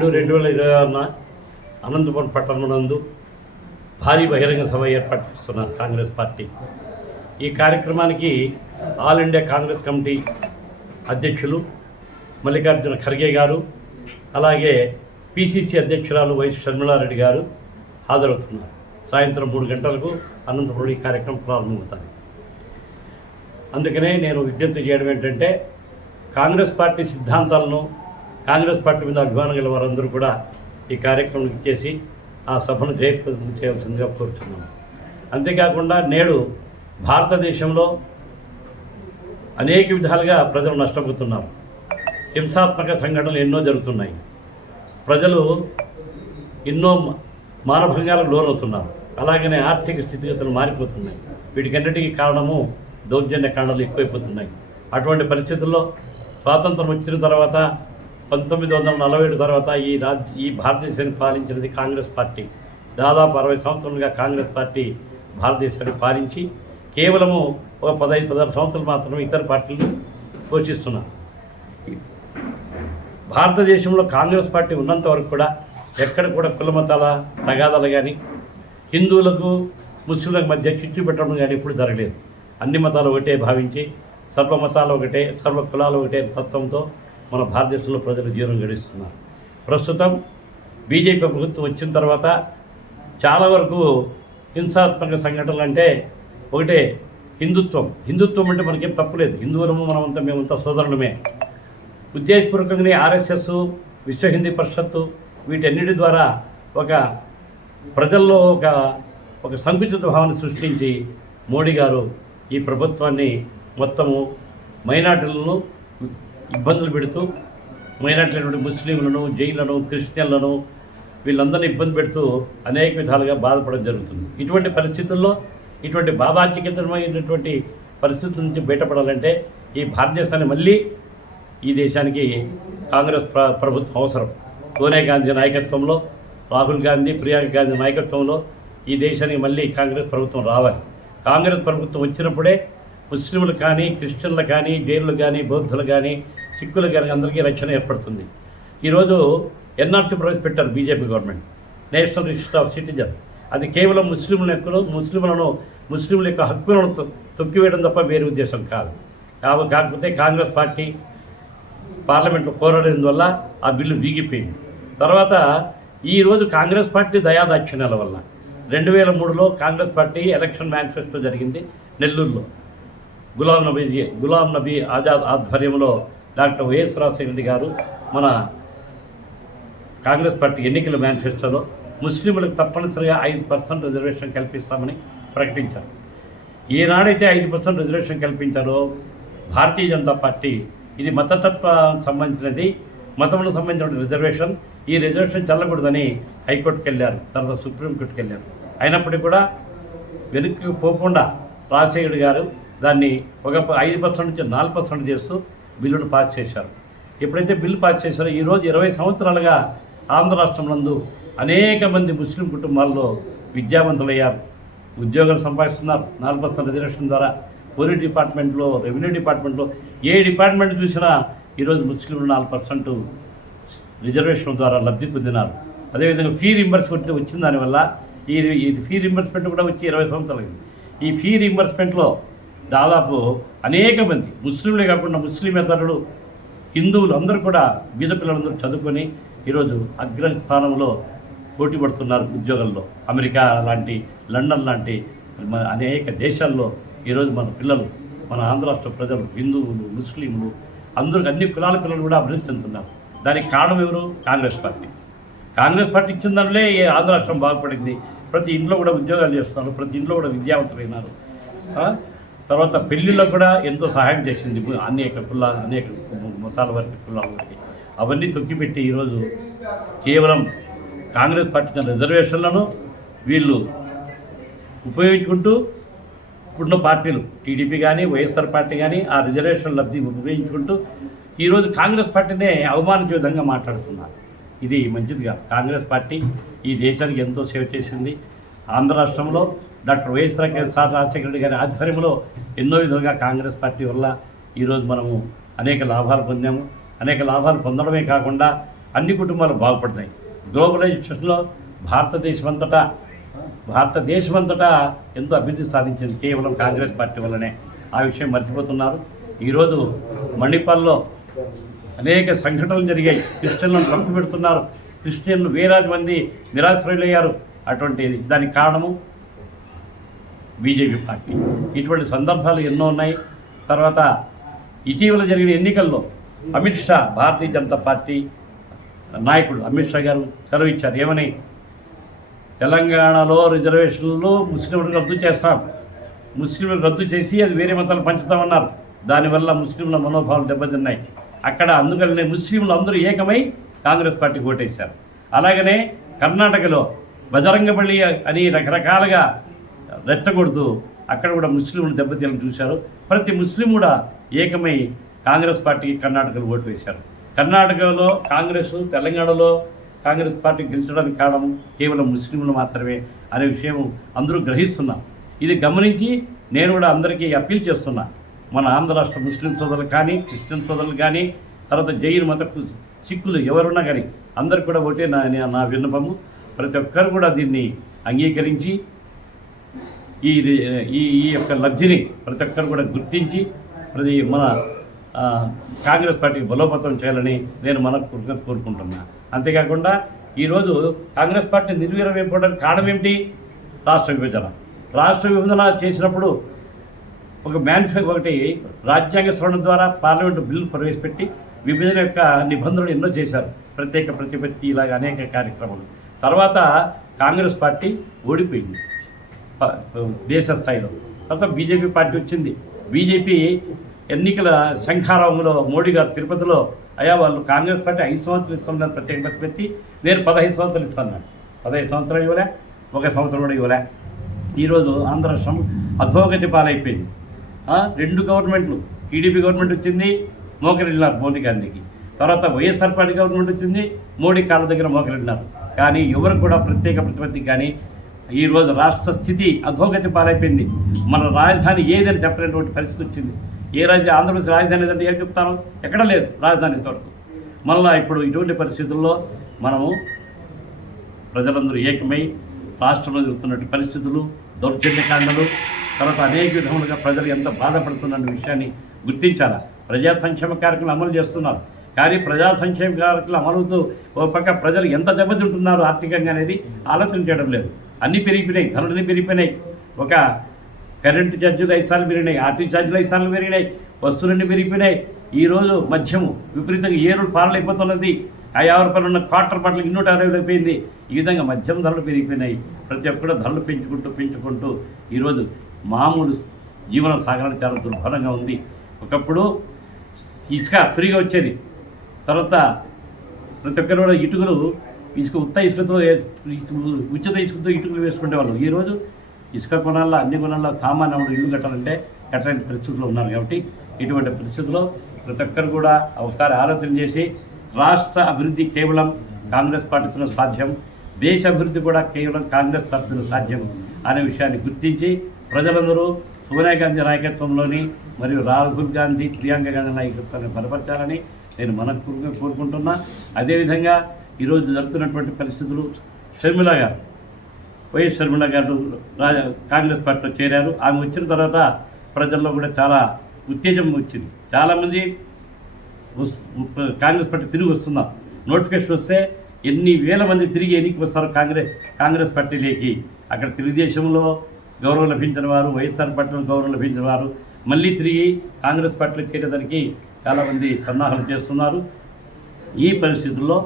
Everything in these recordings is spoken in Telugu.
రెండు రెండు వేల ఇరవై ఆరున అనంతపురం పట్టణమునందు భారీ బహిరంగ సభ ఏర్పాటు చేస్తున్నారు కాంగ్రెస్ పార్టీ. ఈ కార్యక్రమానికి ఆల్ ఇండియా కాంగ్రెస్ కమిటీ అధ్యక్షులు మల్లికార్జున ఖర్గే గారు అలాగే పిసిసి అధ్యక్షురాలు వైఎస్ షర్మిలారెడ్డి గారు హాజరవుతున్నారు. సాయంత్రం మూడు గంటలకు అనంతపురం ఈ కార్యక్రమం ప్రారంభమవుతుంది. అందుకనే నేను విజ్ఞప్తి చేయడం ఏంటంటే కాంగ్రెస్ పార్టీ సిద్ధాంతాలను కాంగ్రెస్ పార్టీ మీద అభిమానం గల వారందరూ కూడా ఈ కార్యక్రమం ఇచ్చేసి ఆ సభను జయప్రదం చేయాల్సిందిగా కోరుతున్నాను అంతేకాకుండా నేడు భారతదేశంలో అనేక విధాలుగా ప్రజలు నష్టపోతున్నారు. హింసాత్మక సంఘటనలు ఎన్నో జరుగుతున్నాయి. ప్రజలు ఎన్నో మానభంగాలకు లోనవుతున్నారు. అలాగనే ఆర్థిక స్థితిగతులు మారిపోతున్నాయి. వీటికన్నిటికీ కారణము దౌర్జన్య కారణాలు ఎక్కువైపోతున్నాయి. అటువంటి పరిస్థితుల్లో స్వాతంత్రం వచ్చిన తర్వాత పంతొమ్మిది వందల నలభై ఏడు తర్వాత ఈ రాజ్ ఈ భారతదేశాన్ని పాలించినది కాంగ్రెస్ పార్టీ. దాదాపు అరవై సంవత్సరాలుగా కాంగ్రెస్ పార్టీ భారతదేశాన్ని పాలించి కేవలము ఒక పదహైదు పదహారు సంవత్సరాలు మాత్రమే ఇతర పార్టీలు పోషిస్తున్నారు. భారతదేశంలో కాంగ్రెస్ పార్టీ ఉన్నంత వరకు కూడా ఎక్కడ కూడా కుల మతాల తగాదాలు కానీ హిందువులకు ముస్లింలకు మధ్య చిచ్చు పెట్టడం కానీ ఎప్పుడు జరగలేదు. అన్ని మతాలు ఒకటే భావించి సర్వ మతాలు ఒకటే సర్వ కులాలు ఒకటే తత్వంతో మన భారతదేశంలో ప్రజలు జీవనం గడిస్తున్నారు. ప్రస్తుతం బీజేపీ ప్రభుత్వం వచ్చిన తర్వాత చాలా వరకు హింసాత్మక సంఘటనలు అంటే ఒకటే హిందుత్వం. హిందుత్వం అంటే మనకేం తప్పులేదు హిందువులము మనమంతా మేమంతా సోదరులమే. ఉద్దేశపూర్వకంగానే ఆర్ఎస్ఎస్ విశ్వ హిందీ పరిషత్తు వీటన్నిటి ద్వారా ఒక ప్రజల్లో ఒక ఒక సంకుచిత భావాన్ని సృష్టించి మోడీ గారు ఈ ప్రభుత్వాన్ని మొత్తము మైనార్టీలను ఇబ్బందులు పెడుతూ మైనట్లైనటువంటి ముస్లింలను జైన్లను క్రిస్టియన్లను వీళ్ళందరినీ ఇబ్బంది పెడుతూ అనేక విధాలుగా బాధపడడం జరుగుతుంది. ఇటువంటి పరిస్థితుల్లో ఇటువంటి బాధాచికితమైనటువంటి పరిస్థితుల నుంచి బయటపడాలంటే ఈ భారతదేశాన్ని మళ్ళీ ఈ దేశానికి కాంగ్రెస్ ప్ర ప్రభుత్వం అవసరం. సోనియా గాంధీ నాయకత్వంలో రాహుల్ గాంధీ ప్రియాంక గాంధీ నాయకత్వంలో ఈ దేశానికి మళ్ళీ కాంగ్రెస్ ప్రభుత్వం రావాలి. కాంగ్రెస్ ప్రభుత్వం వచ్చినప్పుడే ముస్లింలు కానీ క్రిస్టియన్లు కానీ జైన్లు కానీ బౌద్ధులు కానీ సిక్కుల గారికి అందరికీ రక్షణ ఏర్పడుతుంది. ఈరోజు ఎన్ఆర్సీ ప్రవేశపెట్టారు BJP government national register of citizen. అది కేవలం ముస్లింల యొక్క ముస్లింలను ముస్లింల యొక్క హక్కులను తొ- తొక్కివేయడం తప్ప వేరే ఉద్దేశం కాదు. కాబ కాకపోతే కాంగ్రెస్ పార్టీ పార్లమెంట్లో పోరాడడం వల్ల ఆ బిల్లు వీగిపోయింది. తర్వాత ఈరోజు కాంగ్రెస్ పార్టీ దయాదాక్షిణ్యాల వల్ల రెండు వేల మూడులో కాంగ్రెస్ పార్టీ ఎలక్షన్ మేనిఫెస్టో జరిగింది నెల్లూరులో. గులాం నబీ గులాం నబీ ఆజాద్ ఆధ్వర్యంలో డాక్టర్ వైఎస్ రాజశేఖర గారు మన కాంగ్రెస్ పార్టీ ఎన్నికల మేనిఫెస్టోలో ముస్లింలకు తప్పనిసరిగా ఐదు పర్సెంట్ రిజర్వేషన్ కల్పిస్తామని ప్రకటించారు. ఏనాడైతే ఐదు పర్సెంట్ రిజర్వేషన్ కల్పించారో భారతీయ జనతా పార్టీ ఇది మతతత్వ సంబంధించినది మతములకు సంబంధించిన రిజర్వేషన్ ఈ రిజర్వేషన్ చల్లకూడదని హైకోర్టుకు వెళ్ళారు తర్వాత సుప్రీంకోర్టుకు వెళ్ళారు. అయినప్పటికీ కూడా వెనక్కి పోకుండా రాజశేఖర్ గారు దాన్ని ఒక ఐదు పర్సెంట్ నుంచి నాలుగు పర్సెంట్ చేస్తూ బిల్లును పాస్ చేశారు. ఎప్పుడైతే బిల్లు పాస్ చేశారో ఈరోజు ఇరవై సంవత్సరాలుగా ఆంధ్ర రాష్ట్రంలో నందు అనేక మంది ముస్లిం కుటుంబాల్లో విద్యావంతులయ్యారు. ఉద్యోగాలు సంపాదిస్తున్నారు. నాలుగు రిజర్వేషన్ ద్వారా పోలీస్ డిపార్ట్మెంట్లో రెవెన్యూ డిపార్ట్మెంట్లో ఏ డిపార్ట్మెంట్ చూసినా ఈరోజు ముస్లింలు నాలుగు పర్సెంట్ రిజర్వేషన్ ద్వారా లబ్ధి పొందినారు. అదేవిధంగా ఫీ రింబర్స్మెంట్ వచ్చిన దానివల్ల ఈ ఈ ఫీ రింబర్స్మెంట్ కూడా వచ్చి ఇరవై సంవత్సరాలు ఈ ఫీ రింబర్స్మెంట్లో దాదాపు అనేక మంది ముస్లింలే కాకుండా ముస్లిమేతరులు హిందువులు అందరూ కూడా బీద పిల్లలందరూ చదువుకొని ఈరోజు అగ్ర స్థానంలో పోటీ పడుతున్నారు ఉద్యోగాల్లో అమెరికా లాంటి లండన్ లాంటి మన అనేక దేశాల్లో ఈరోజు మన పిల్లలు మన ఆంధ్ర రాష్ట్ర ప్రజలు హిందువులు ముస్లింలు అందరూ అన్ని కులాల పిల్లలు కూడా అభివృద్ధి చెందుతున్నారు. దానికి కారణం ఎవరు? కాంగ్రెస్ పార్టీ. కాంగ్రెస్ పార్టీ ఇచ్చిన దానిలో ఆంధ్ర రాష్ట్రం బాగుపడింది. ప్రతి ఇంట్లో కూడా ఉద్యోగాలు చేస్తున్నారు ప్రతి ఇంట్లో కూడా విద్యావంతులైనారు. తర్వాత పెళ్ళిలో కూడా ఎంతో సహాయం చేసింది. అనేక కుల అనేక మతాల వారికి కులాల అవన్నీ తొక్కిపెట్టి ఈరోజు కేవలం కాంగ్రెస్ పార్టీ రిజర్వేషన్లను వీళ్ళు ఉపయోగించుకుంటూ ఇప్పుడున్న పార్టీలు టీడీపీ కానీ వైఎస్ఆర్ పార్టీ కానీ ఆ రిజర్వేషన్ లబ్ధి ఉపయోగించుకుంటూ ఈరోజు కాంగ్రెస్ పార్టీనే అవమానించే విధంగా మాట్లాడుతున్నారు. ఇది మంచిది కాదు. కాంగ్రెస్ పార్టీ ఈ దేశానికి ఎంతో సేవ చేసింది. ఆంధ్ర రాష్ట్రంలో doctor YS Rajasekhara sir Rajasekhara Reddy గారి ఆధ్వర్యంలో ఎన్నో విధాలుగా కాంగ్రెస్ పార్టీ వల్ల ఈరోజు మనము అనేక లాభాలు పొందాము. అనేక లాభాలు పొందడమే కాకుండా అన్ని కుటుంబాలు బాగుపడినాయి గ్లోబలైజేషన్లో భారతదేశం అంతటా భారతదేశం అంతటా ఎంతో అభివృద్ధి సాధించింది కేవలం కాంగ్రెస్ పార్టీ వల్లనే. ఆ విషయం మర్చిపోతున్నారు. ఈరోజు మణిపాల్లో అనేక సంఘటనలు జరిగాయి. క్రిస్టియన్లను పంపి పెడుతున్నారు క్రిస్టియన్లు వేలాది మంది నిరాశ్రయులయ్యారు. అటువంటి దానికి కారణము బీజేపీ పార్టీ. ఇటువంటి సందర్భాలు ఎన్నో ఉన్నాయి. తర్వాత ఇటీవల జరిగిన ఎన్నికల్లో అమిత్ షా భారతీయ జనతా పార్టీ నాయకుడు అమిత్ షా గారు సెలవు ఇచ్చారు ఏమని? తెలంగాణలో రిజర్వేషన్లు ముస్లింలు రద్దు చేస్తాం. ముస్లింలు రద్దు చేసి అది వేరే మతాలు పంచుతామన్నారు. దానివల్ల ముస్లింల మనోభావాలు దెబ్బతిన్నాయి. అక్కడ అందుకనే ముస్లింలు అందరూ ఏకమై కాంగ్రెస్ పార్టీకి ఓటేశారు. అలాగనే కర్ణాటకలో బజరంగబలి అని రకరకాలుగా రెచ్చగొడుతూ అక్కడ కూడా ముస్లింలు దెబ్బతీయాలని చూశారు. ప్రతి ముస్లిం కూడా ఏకమై కాంగ్రెస్ పార్టీకి కర్ణాటకలో ఓటు వేశారు. కర్ణాటకలో కాంగ్రెస్ తెలంగాణలో కాంగ్రెస్ పార్టీ గెలిచడానికి కారణం కేవలం ముస్లింలు మాత్రమే అనే విషయం అందరూ గ్రహిస్తున్నాం ఇది గమనించి నేను కూడా అందరికీ అప్పీల్ చేస్తున్నా. మన ఆంధ్ర రాష్ట్ర ముస్లిం సోదరులు కానీ క్రిస్టియన్ సోదరులు కానీ తర్వాత జైన్ మత సిక్కులు ఎవరున్నా కానీ అందరు కూడా ఒకటే నా నా విన్నపము. ప్రతి ఒక్కరు కూడా దీన్ని అంగీకరించి ఈ ఈ ఈ యొక్క లబ్ధిని ప్రతి ఒక్కరు కూడా గుర్తించి ప్రతి మన కాంగ్రెస్ పార్టీ బలోపేతం చేయాలని నేను మనకు కోరుకుంటున్నా. అంతేకాకుండా ఈరోజు కాంగ్రెస్ పార్టీ నిర్వీర్యం కారణం ఏమిటి? రాష్ట్ర విభజన. రాష్ట్ర విభజన చేసినప్పుడు ఒక మేనిఫె ఒకటి రాజ్యాంగ సవరణ ద్వారా పార్లమెంటు బిల్లు ప్రవేశపెట్టి విభజన యొక్క నిబంధనలు ఎన్నో చేశారు. ప్రత్యేక ప్రతిపత్తి ఇలాగ అనేక కార్యక్రమాలు. తర్వాత కాంగ్రెస్ పార్టీ ఓడిపోయింది. దేశ స్థాయిలో. తర్వాత బీజేపీ పార్టీ వచ్చింది. బీజేపీ ఎన్నికల శంఖారావంలో మోడీ గారు తిరుపతిలో అయ్యా వాళ్ళు కాంగ్రెస్ పార్టీ ఐదు సంవత్సరాలు ఇస్తున్నారు ప్రత్యేక పెట్టి నేను పదహైదు సంవత్సరాలు ఇస్తాను పదహైదు సంవత్సరాలు ఇవ్వలే ఒక సంవత్సరం కూడా ఇవ్వలే. ఈరోజు ఆంధ్ర రాష్ట్రం అధోగతి పాలైపోయింది. రెండు గవర్నమెంట్లు. టీడీపీ గవర్నమెంట్ వచ్చింది మోకరిల్లారు మోడీ గాంధీకి. తర్వాత వైఎస్ఆర్ పార్టీ గవర్నమెంట్ వచ్చింది మోడీ కాళ్ళ దగ్గర మోకరిల్లారు కానీ ఎవరికి కూడా ప్రత్యేక ప్రతిపత్తి కానీ ఈరోజు రాష్ట్ర స్థితి అధోగతి పాలైపోయింది. మన రాజధాని ఏదని చెప్పలేనటువంటి పరిస్థితి వచ్చింది. ఏ రాజ్య ఆంధ్రప్రదేశ్ రాజధాని ఏదంటే ఏం చెప్తాను ఎక్కడ లేదు రాజధాని ఇంతవరకు. మళ్ళీ ఇప్పుడు ఇటువంటి పరిస్థితుల్లో మనము ప్రజలందరూ ఏకమై రాష్ట్రంలో జరుగుతున్నటువంటి పరిస్థితులు దౌర్జన్యకాండలు తర్వాత అనేక విధములుగా ప్రజలు ఎంత బాధపడుతున్న విషయాన్ని గుర్తించాలా? ప్రజా సంక్షేమ కార్యక్రమాలు అమలు చేస్తున్నారు. కానీ ప్రజా సంక్షేమ కార్యక్రమాలు అమలుతూ ఒక పక్క ప్రజలు ఎంత దెబ్బతింటున్నారు ఆర్థికంగా అనేది ఆలోచన చేయడం లేదు. అన్నీ పెరిగిపోయినాయి ధరలన్నీ పెరిగిపోయినాయి. ఒక కరెంటు ఛార్జీలు ఐదు సార్లు పెరిగినాయి ఆర్టీ ఛార్జీలు ఐదు సార్లు పెరిగినాయి వస్తువులన్నీ పెరిగిపోయినాయి. ఈరోజు మద్యము విపరీతంగా ఏరుడు పాలైపోతున్నది ఆ యాభై రూపాయలు ఉన్న క్వార్టర్ బాటిల్ ఇన్నూట అరవై అయిపోయింది ఈ విధంగా మద్యం ధరలు పెరిగిపోయినాయి. ప్రతి ఒక్కరు ధరలు పెంచుకుంటూ పెంచుకుంటూ ఈరోజు మామూలు జీవనం సాగడానికి చాలా దుర్భరంగా ఉంది. ఒకప్పుడు ఇసుక ఫ్రీగా వచ్చేది. తర్వాత ప్రతి ఒక్కరు కూడా ఇటుకలు ఇసుక ఉత్త ఇసుకతో ఉచిత ఇసుకతో ఇటుకలు వేసుకునే వాళ్ళు ఈరోజు ఇసుక కొనాల్లో అన్ని కొనాల్లో సామాన్యుడు ఇల్లు కట్టాలంటే కట్టలేని పరిస్థితుల్లో ఉన్నారు కాబట్టి ఇటువంటి పరిస్థితుల్లో ప్రతి ఒక్కరు కూడా ఒకసారి ఆలోచన చేసి రాష్ట్ర అభివృద్ధి కేవలం కాంగ్రెస్ పార్టీతో సాధ్యం దేశ అభివృద్ధి కూడా కేవలం కాంగ్రెస్ పార్టీతో సాధ్యం అనే విషయాన్ని గుర్తించి ప్రజలందరూ సోనియా గాంధీ నాయకత్వంలోని మరియు రాహుల్ గాంధీ ప్రియాంక గాంధీ నాయకత్వాన్ని బలపరచాలని నేను మనస్ఫూర్తిగా కోరుకుంటున్నా. అదేవిధంగా ఈరోజు జరుగుతున్నటువంటి పరిస్థితులు షర్మిల గారు వైఎస్ షర్మిల గారు రాజ కాంగ్రెస్ పార్టీలో చేరారు. ఆమె వచ్చిన తర్వాత ప్రజల్లో కూడా చాలా ఉత్తేజం వచ్చింది. చాలామంది కాంగ్రెస్ పార్టీ తిరిగి వస్తున్నారు. నోటిఫికేషన్ వస్తే ఎన్ని వేల మంది తిరిగి ఎన్నికకి వస్తారు కాంగ్రెస్ కాంగ్రెస్ పార్టీలోకి. అక్కడ తెలుగుదేశంలో గౌరవం లభించిన వారు వైఎస్ఆర్ పార్టీలో గౌరవం లభించిన వారు. మళ్ళీ తిరిగి కాంగ్రెస్ పార్టీలో చేరేదానికి చాలామంది సన్నాహాలు చేస్తున్నారు. ఈ పరిస్థితుల్లో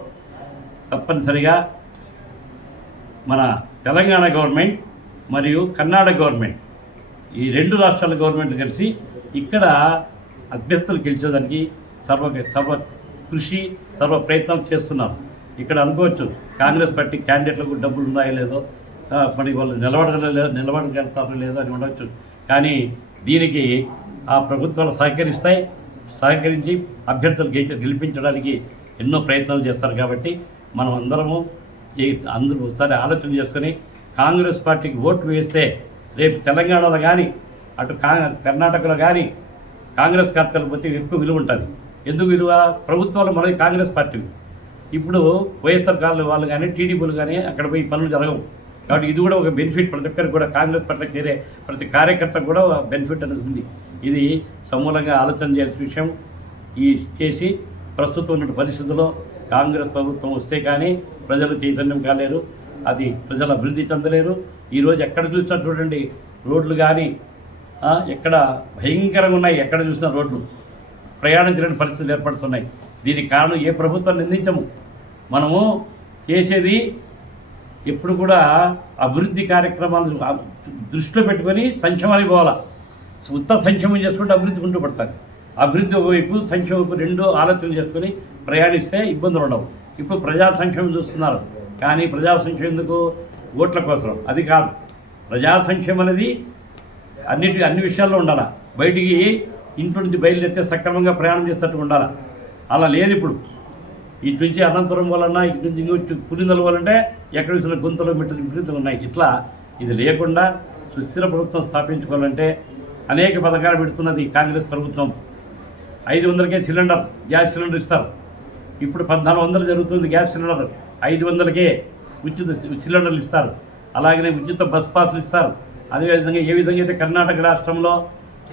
తప్పనిసరిగా మన తెలంగాణ గవర్నమెంట్ మరియు కర్ణాటక గవర్నమెంట్ ఈ రెండు రాష్ట్రాల గవర్నమెంట్లు కలిసి ఇక్కడ అభ్యర్థులు గెలిచేదానికి సర్వ సర్వ కృషి సర్వ ప్రయత్నాలు చేస్తున్నారు. ఇక్కడ అనుకోవచ్చు కాంగ్రెస్ పార్టీ క్యాండిడేట్లకు డబ్బులు ఉన్నాయో లేదో మరి వాళ్ళు నిలబడగల నిలబడగలుగుతారో లేదో అని ఉండవచ్చు. కానీ దీనికి ఆ ప్రభుత్వాలు సహకరిస్తాయి. సహకరించి అభ్యర్థులు గెలి- గెలిపించడానికి ఎన్నో ప్రయత్నాలు చేస్తారు కాబట్టి మనం అందరము ఈ అందరూ ఒకసారి ఆలోచన చేసుకొని కాంగ్రెస్ పార్టీకి ఓటు వేస్తే రేపు తెలంగాణలో కానీ అటు కా కర్ణాటకలో కానీ కాంగ్రెస్ కార్తెల పోతే ఎక్కువ విలువ ఉంటుంది. ఎందుకు విలువ? ప్రభుత్వాలు మనకి కాంగ్రెస్ పార్టీ. ఇప్పుడు వైఎస్ఆర్ కాలు వాళ్ళు కానీ టీడీపీలు కానీ అక్కడ పోయి పనులు జరగవు. కాబట్టి ఇది కూడా ఒక బెనిఫిట్ ప్రతి ఒక్కరికి కూడా కాంగ్రెస్ పార్టీకి చేరే ప్రతి కార్యకర్త కూడా బెనిఫిట్ అనేది ఉంది. ఇది సమూలంగా ఆలోచన చేయాల్సిన విషయం. ఈ చేసి ప్రస్తుతం ఉన్న పరిస్థితుల్లో కాంగ్రెస్ ప్రభుత్వం వస్తే కానీ ప్రజలు చైతన్యం కాలేరు అది ప్రజలు అభివృద్ధి చెందలేరు. ఈరోజు ఎక్కడ చూసినా చూడండి రోడ్లు కానీ ఎక్కడ భయంకరంగా ఉన్నాయి. ఎక్కడ చూసినా రోడ్లు. ప్రయాణించలేని పరిస్థితులు ఏర్పడుతున్నాయి. దీనికి కారణం ఏ ప్రభుత్వం నిందించము. మనము చేసేది ఎప్పుడు కూడా అభివృద్ధి కార్యక్రమాలు దృష్టిలో పెట్టుకొని సంక్షేమానికి పోవాలా. ఉత్త సంక్షేమం చేసుకుంటే అభివృద్ధి ఉంటూ పడుతుంది. అభివృద్ధి ఒకవైపు సంక్షేమం రెండు ఆలోచన చేసుకొని ప్రయాణిస్తే ఇబ్బందులు ఉండవు. ఇప్పుడు ప్రజా సంక్షేమం చూస్తున్నారు. కానీ ప్రజా సంక్షేమం ఎందుకు? ఓట్ల కోసం. అది కాదు. ప్రజా సంక్షేమం అనేది అన్నిటి అన్ని విషయాల్లో ఉండాలి. బయటికి ఇంటి నుంచి బయలుదేరితే సక్రమంగా ప్రయాణం చేసేటట్టు ఉండాలి. అలా లేదు ఇప్పుడు. ఇటు నుంచి అనంతపురం వలన ఇటు నుంచి ఇంకొచ్చి పులిందల వలంటే ఎక్కడ చూసిన గుంతలు మిట్టలు విపరీతంగా ఉన్నాయి. ఇట్లా ఇది లేకుండా సుస్థిర ప్రభుత్వం స్థాపించుకోవాలంటే అనేక పథకాలు పెడుతున్నది కాంగ్రెస్ ప్రభుత్వం. ఐదు వందలకే సిలిండర్ గ్యాస్ సిలిండర్ ఇస్తారు. ఇప్పుడు పద్నాలుగు వందలు జరుగుతుంది గ్యాస్ సిలిండర్. ఐదు వందలకే ఉచిత సిలిండర్లు ఇస్తారు. అలాగనే ఉచిత బస్ పాస్లు ఇస్తారు. అదేవిధంగా ఏ విధంగా అయితే కర్ణాటక రాష్ట్రంలో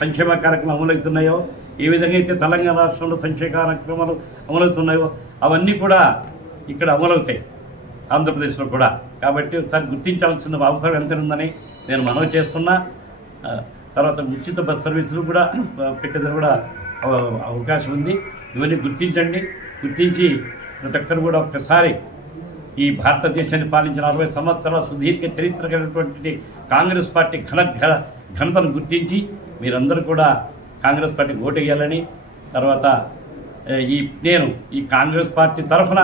సంక్షేమ కార్యక్రమాలు అమలవుతున్నాయో ఏ విధంగా అయితే తెలంగాణ రాష్ట్రంలో సంక్షేమ కార్యక్రమాలు అమలవుతున్నాయో అవన్నీ కూడా ఇక్కడ అమలవుతాయి. ఆంధ్రప్రదేశ్లో కూడా. కాబట్టి ఒకసారి గుర్తించాల్సిన అవసరం ఎంత ఉందని నేను మనవి చేస్తున్నా. తర్వాత ఉచిత బస్ సర్వీసులు కూడా పెట్టేదని కూడా అవకాశం ఉంది. ఇవన్నీ గుర్తించండి. గుర్తించి ప్రతి ఒక్కరు కూడా ఒక్కసారి ఈ భారతదేశాన్ని పాలించిన అరవై సంవత్సరాల సుదీర్ఘ చరిత్ర కలిగినటువంటి కాంగ్రెస్ పార్టీ ఘన ఘన ఘనతను గుర్తించి మీరందరూ కూడా కాంగ్రెస్ పార్టీ ఓటేయాలని తర్వాత ఈ నేను ఈ కాంగ్రెస్ పార్టీ తరఫున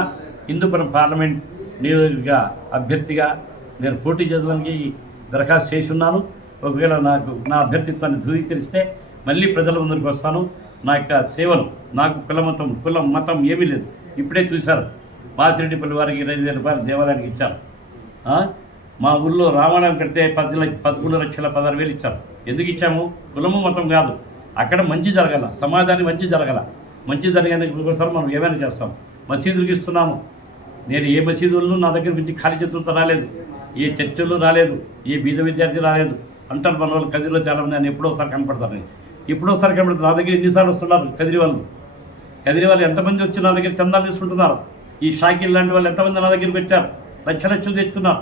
హిందూపురం పార్లమెంట్ నియోజకవర్గ అభ్యర్థిగా నేను పోటీ చేయడానికి దరఖాస్తు చేసి ఉన్నాను. ఒకవేళ నాకు నా అభ్యర్థిత్వాన్ని ధృవీకరిస్తే మళ్ళీ ప్రజల ముందరికి వస్తాను. నా యొక్క సేవలు నాకు కుల మతం కులం మతం ఏమీ లేదు. ఇప్పుడే చూశారు. బాసిరెడ్డిపల్లి వారికి ఇరవై వేల రూపాయలు దేవాలయానికి ఇచ్చారు. మా ఊళ్ళో రామాయణం కడితే పది పదకొండు లక్షల పదహారు వేలు ఇచ్చారు. ఎందుకు ఇచ్చాము? కులము మతం కాదు. అక్కడ మంచి జరగల. సమాజానికి మంచి జరగల. మంచి జరగడానికి మనం ఏమైనా చేస్తాం. మసీదులకు ఇస్తున్నాము నేను ఏ మసీదుల్లో నా దగ్గర నుంచి ఖాళీ చేతులతో రాలేదు. ఏ చర్చల్లో రాలేదు. ఏ బీద విద్యార్థి రాలేదు. అంటారు మన వాళ్ళు కదిరిలో చాలామంది అని ఎప్పుడో ఒకసారి కనపడతారు. ఎప్పుడో ఒకసారి కనపడతారు నా దగ్గర ఎన్నిసార్లు వస్తున్నారు కదిరి వాళ్ళు కదిరి వాళ్ళు ఎంతమంది వచ్చి నా దగ్గర చందాలు తీసుకుంటున్నారు? ఈ షాకిల్ లాంటి వాళ్ళు ఎంతమంది నా దగ్గరికి వచ్చారు లక్ష లక్షలు తెచ్చుకున్నారు.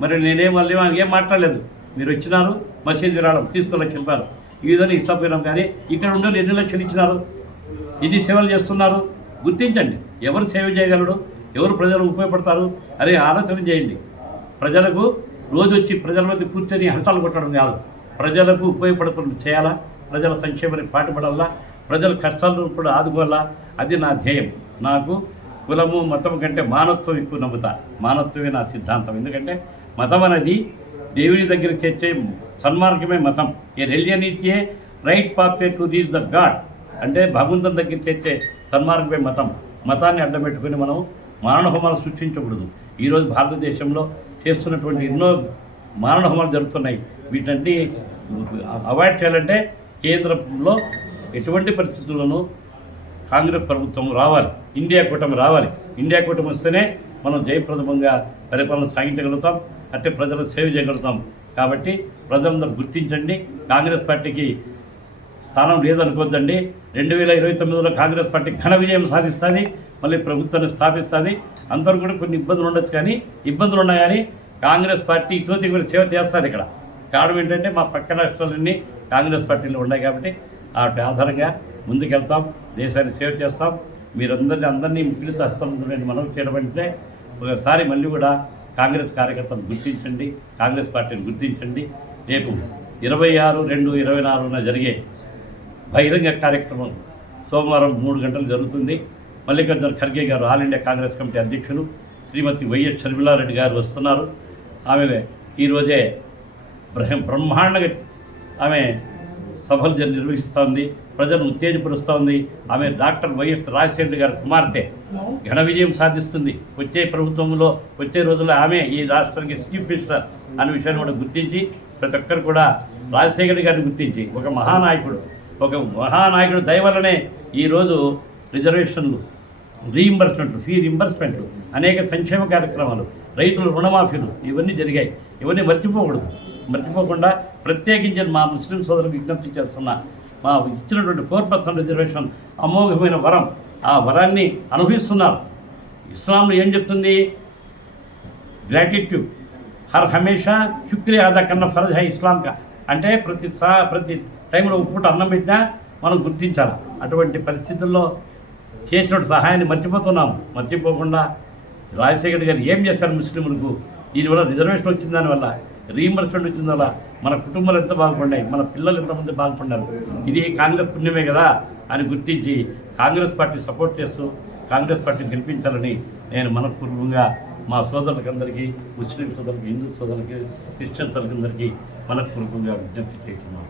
మరి నేనేం వాళ్ళు ఏం- ఏం మాట్లాడలేదు. మీరు వచ్చినారు మసీద్ విరాళం తీసుకో లక్ష రూపాయలు ఈ విధంగా ఇష్టపోయినాం కానీ ఇక్కడ ఉండే ఎన్ని లక్షలు ఇచ్చినారు? ఎన్ని సేవలు చేస్తున్నారు? గుర్తించండి. ఎవరు సేవ చేయగలడు ఎవరు ప్రజలు ఉపయోగపడతారు? అనే ఆలోచన చేయండి. ప్రజలకు రోజు వచ్చి ప్రజల మధ్య కూర్చొని హంతాలు కొట్టడం కాదు. ప్రజలకు ఉపయోగపడకుండా చేయాలా? ప్రజల సంక్షేమానికి పాటుపడాలా? ప్రజల కష్టాలను కూడా ఆదుకోవాలా? అది నా ధ్యేయం. నాకు కులము మతం కంటే మానవత్వం ఎక్కువ నమ్ముతా. మానవత్వమే నా సిద్ధాంతం. ఎందుకంటే మతం అనేది దేవుని దగ్గర చేర్చే సన్మార్గమే మతం. ఏ రెలియన్ ఇచ్చే a right pathway to reach the god అంటే భగవంతుని దగ్గర చేర్చే సన్మార్గమే మతం. మతాన్ని అడ్డం పెట్టుకుని మనం మారణహోమాలు సృష్టించకూడదు. ఈరోజు భారతదేశంలో చేస్తున్నటువంటి ఎన్నో మారణహోమాలు జరుగుతున్నాయి. వీటన్ని అవాయిడ్ చేయాలంటే కేంద్రంలో ఎటువంటి పరిస్థితుల్లోనూ కాంగ్రెస్ ప్రభుత్వం రావాలి. ఇండియా కూటమి రావాలి. ఇండియా కూటమి వస్తేనే మనం జయప్రదమంగా పరిపాలన సాగించగలుగుతాం. అంటే ప్రజలకు సేవ చేయగలుగుతాం. కాబట్టి ప్రజలందరూ గుర్తించండి. కాంగ్రెస్ పార్టీకి స్థానం లేదనుకోద్దండి రెండు వేల ఇరవై తొమ్మిదిలో కాంగ్రెస్ పార్టీ ఘన విజయం సాధిస్తుంది. మళ్ళీ ప్రభుత్వాన్ని స్థాపిస్తుంది. అందరూ కూడా కొన్ని ఇబ్బందులు ఉండొచ్చు కానీ ఇబ్బందులు ఉన్నాయి కానీ కాంగ్రెస్ పార్టీ ఇటువంటి కూడా సేవ చేస్తారు ఇక్కడ. కారణం ఏంటంటే మా పక్క రాష్ట్రాలన్నీ కాంగ్రెస్ పార్టీలో ఉన్నాయి కాబట్టి వాటి ఆధారంగా ముందుకెళ్తాం దేశాన్ని సేవ చేస్తాం. మీరందరినీ అందరినీ మిగిలిత హస్తంతో మనం చేయడం అంటే ఒకసారి మళ్ళీ కూడా కాంగ్రెస్ కార్యకర్తలు గుర్తించండి కాంగ్రెస్ పార్టీని గుర్తించండి. రేపు ఇరవై ఆరు రెండు ఇరవై నాలుగున జరిగే బహిరంగ కార్యక్రమం సోమవారం మూడు గంటలు జరుగుతుంది. మల్లికార్జున ఖర్గే గారు ఆల్ ఇండియా కాంగ్రెస్ కమిటీ అధ్యక్షులు శ్రీమతి వైఎస్ షర్మిలారెడ్డి గారు వస్తున్నారు. ఆమె ఈరోజే బ్రహ్మ బ్రహ్మాండంగా ఆమె సభలు జరి- నిర్వహిస్తోంది ప్రజలను ఉత్తేజపరుస్తోంది. ఆమె డాక్టర్ వైఎస్ రాజశేఖర్ గారి కుమార్తె ఘన విజయం సాధిస్తుంది. వచ్చే ప్రభుత్వంలో వచ్చే రోజుల్లో ఆమె ఈ రాష్ట్రానికి చీఫ్ మినిస్టర్ అనే విషయాన్ని కూడా గుర్తించి ప్రతి ఒక్కరు కూడా రాజశేఖర్ గారిని గుర్తించి ఒక మహానాయకుడు ఒక మహానాయకుడు దయ వల్లనే ఈరోజు రిజర్వేషన్లు రీఇంబర్స్మెంట్లు ఫీ రీఇంబర్స్మెంట్లు అనేక సంక్షేమ కార్యక్రమాలు రైతుల రుణమాఫీలు ఇవన్నీ జరిగాయి. ఇవన్నీ మర్చిపోకూడదు. మర్చిపోకుండా ప్రత్యేకించి మా ముస్లిం సోదరులకు విజ్ఞప్తి చేస్తున్నా మా ఇచ్చినటువంటి ఫోర్ పర్సెంట్ రిజర్వేషన్ అమోఘమైన వరం ఆ వరాన్ని అనుభవిస్తున్నారు. ఇస్లాంలో ఏం చెప్తుంది? గ్రాటిట్యూడ్ హర్ హమేషా శుక్రియ ఆదా కన్నా ఫరజ్ హై ఇస్లాం అంటే ప్రతి సా ప్రతి టైంలో ఉప్పుట అన్నం పెట్టినా మనం గుర్తించాలి. అటువంటి పరిస్థితుల్లో చేసినటువంటి సహాయాన్ని మర్చిపోతున్నాము మర్చిపోకుండా రాజశేఖర్ గారు ఏం చేశారు ముస్లింలకు దీనివల్ల రిజర్వేషన్ వచ్చిన దానివల్ల రీఎంబర్స్మెంట్ వచ్చిన వల్ల మన కుటుంబాలు ఎంత బాగుపడినాయి మన పిల్లలు ఎంతమంది బాగుపడినారు? ఇది కాంగ్రెస్ పుణ్యమే కదా అని గుర్తించి కాంగ్రెస్ పార్టీ సపోర్ట్ చేస్తూ కాంగ్రెస్ పార్టీని గెలిపించాలని నేను మనపూర్వకంగా మా సోదరులకందరికీ ముస్లిం సోదరులకి హిందూ సోదరులకి క్రిస్టియన్ సోదరులందరికీ మనపూర్వకంగా విజ్ఞప్తి చేస్తున్నాను.